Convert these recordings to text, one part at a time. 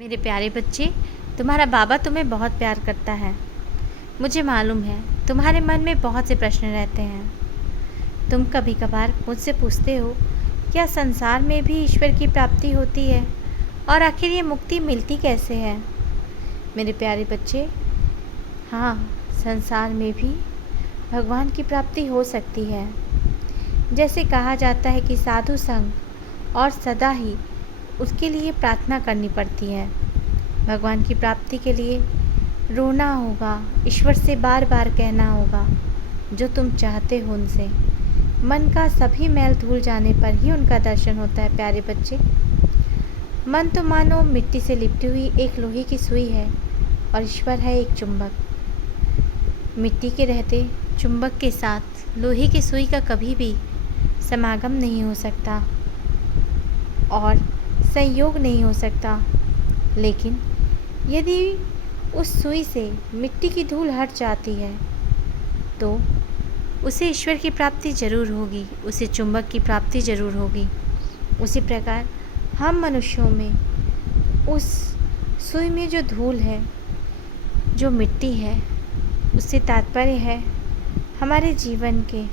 मेरे प्यारे बच्चे, तुम्हारा बाबा तुम्हें बहुत प्यार करता है। मुझे मालूम है तुम्हारे मन में बहुत से प्रश्न रहते हैं। तुम कभी कभार मुझसे पूछते हो, क्या संसार में भी ईश्वर की प्राप्ति होती है और आखिर ये मुक्ति मिलती कैसे है। मेरे प्यारे बच्चे, हाँ, संसार में भी भगवान की प्राप्ति हो सकती है। जैसे कहा जाता है कि साधु संग और सदा ही उसके लिए प्रार्थना करनी पड़ती है। भगवान की प्राप्ति के लिए रोना होगा, ईश्वर से बार बार कहना होगा जो तुम चाहते हो उनसे। मन का सभी मैल धुल जाने पर ही उनका दर्शन होता है। प्यारे बच्चे, मन तो मानो मिट्टी से लिपटी हुई एक लोहे की सुई है और ईश्वर है एक चुंबक। मिट्टी के रहते चुंबक के साथ लोहे की सुई का कभी भी समागम नहीं हो सकता और संयोग नहीं हो सकता। लेकिन यदि उस सुई से मिट्टी की धूल हट जाती है तो उसे ईश्वर की प्राप्ति जरूर होगी, उसे चुंबक की प्राप्ति जरूर होगी। उसी प्रकार हम मनुष्यों में उस सुई में जो धूल है, जो मिट्टी है, उससे तात्पर्य है हमारे जीवन के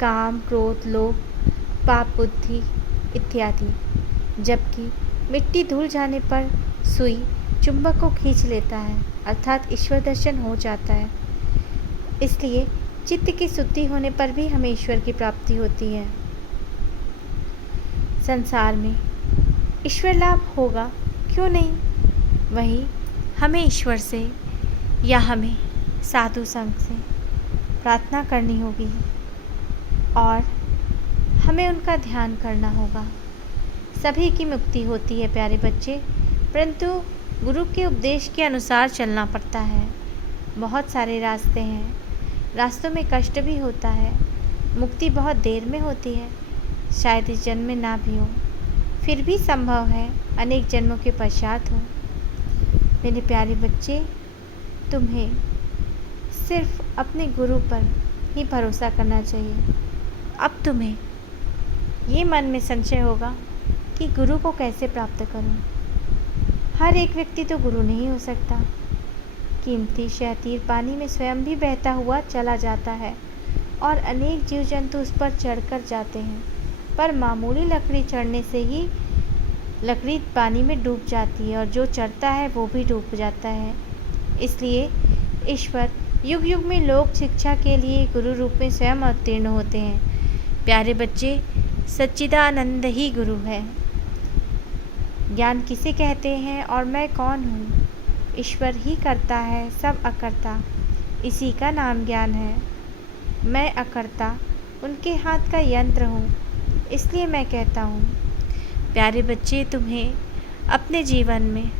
काम, क्रोध, लोभ, पाप, बुद्धि इत्यादि। जबकि मिट्टी धुल जाने पर सुई चुंबक को खींच लेता है, अर्थात ईश्वर दर्शन हो जाता है। इसलिए चित्त की शुद्धि होने पर भी हमें ईश्वर की प्राप्ति होती है। संसार में ईश्वर लाभ होगा, क्यों नहीं। वहीं हमें ईश्वर से या हमें साधु संग से प्रार्थना करनी होगी और हमें उनका ध्यान करना होगा। सभी की मुक्ति होती है प्यारे बच्चे, परंतु गुरु के उपदेश के अनुसार चलना पड़ता है। बहुत सारे रास्ते हैं, रास्तों में कष्ट भी होता है, मुक्ति बहुत देर में होती है, शायद इस जन्म में ना भी हो, फिर भी संभव है अनेक जन्मों के पश्चात हो। मेरे प्यारे बच्चे, तुम्हें सिर्फ अपने गुरु पर ही भरोसा करना चाहिए। अब तुम्हें ये मन में संशय होगा कि गुरु को कैसे प्राप्त करूं। हर एक व्यक्ति तो गुरु नहीं हो सकता। कीमती शहतीर पानी में स्वयं भी बहता हुआ चला जाता है और अनेक जीव जंतु उस पर चढ़कर जाते हैं, पर मामूली लकड़ी चढ़ने से ही लकड़ी पानी में डूब जाती है और जो चढ़ता है वो भी डूब जाता है। इसलिए ईश्वर युग युग में लोक शिक्षा के लिए गुरु रूप में स्वयं अवतीर्ण होते हैं। प्यारे बच्चे, सच्चिदानंद ही गुरु है। ज्ञान किसे कहते हैं और मैं कौन हूँ? ईश्वर ही करता है सब अकर्ता, इसी का नाम ज्ञान है। मैं अकर्ता उनके हाथ का यंत्र हूँ, इसलिए मैं कहता हूँ। प्यारे बच्चे, तुम्हें अपने जीवन में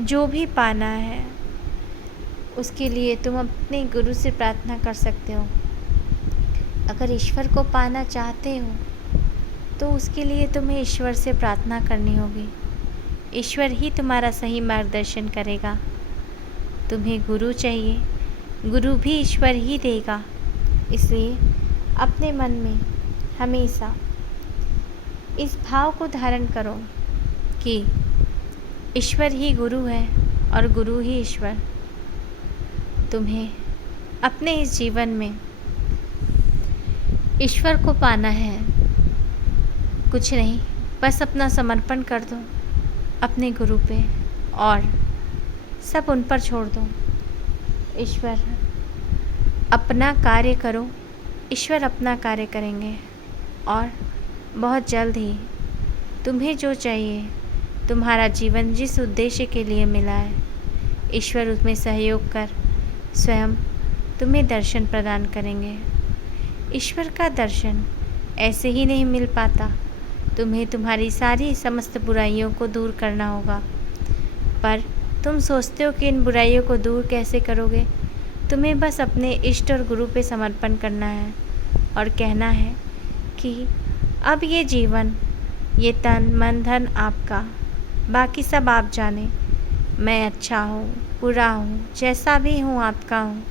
जो भी पाना है उसके लिए तुम अपने गुरु से प्रार्थना कर सकते हो। अगर ईश्वर को पाना चाहते हो तो उसके लिए तुम्हें ईश्वर से प्रार्थना करनी होगी। ईश्वर ही तुम्हारा सही मार्गदर्शन करेगा। तुम्हें गुरु चाहिए, गुरु भी ईश्वर ही देगा। इसलिए अपने मन में हमेशा इस भाव को धारण करो कि ईश्वर ही गुरु है और गुरु ही ईश्वर। तुम्हें अपने इस जीवन में ईश्वर को पाना है। कुछ नहीं, बस अपना समर्पण कर दो अपने गुरु पे और सब उन पर छोड़ दो। ईश्वर अपना कार्य करो, ईश्वर अपना कार्य करेंगे और बहुत जल्द ही तुम्हें जो चाहिए, तुम्हारा जीवन जिस उद्देश्य के लिए मिला है, ईश्वर उसमें सहयोग कर स्वयं तुम्हें दर्शन प्रदान करेंगे। ईश्वर का दर्शन ऐसे ही नहीं मिल पाता, तुम्हें तुम्हारी सारी समस्त बुराइयों को दूर करना होगा। पर तुम सोचते हो कि इन बुराइयों को दूर कैसे करोगे। तुम्हें बस अपने इष्ट और गुरु पे समर्पण करना है और कहना है कि अब ये जीवन, ये तन मन धन आपका, बाकी सब आप जाने। मैं अच्छा हूँ, बुरा हूँ, जैसा भी हूँ आपका हूँ।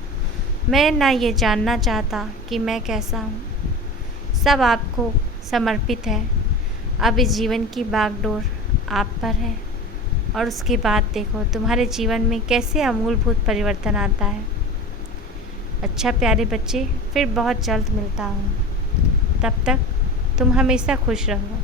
मैं ना ये जानना चाहता कि मैं कैसा हूँ, सब आपको समर्पित है। अब इस जीवन की बागडोर आप पर है। और उसके बाद देखो तुम्हारे जीवन में कैसे अमूलभूत परिवर्तन आता है। अच्छा प्यारे बच्चे, फिर बहुत जल्द मिलता हूँ। तब तक तुम हमेशा खुश रहो।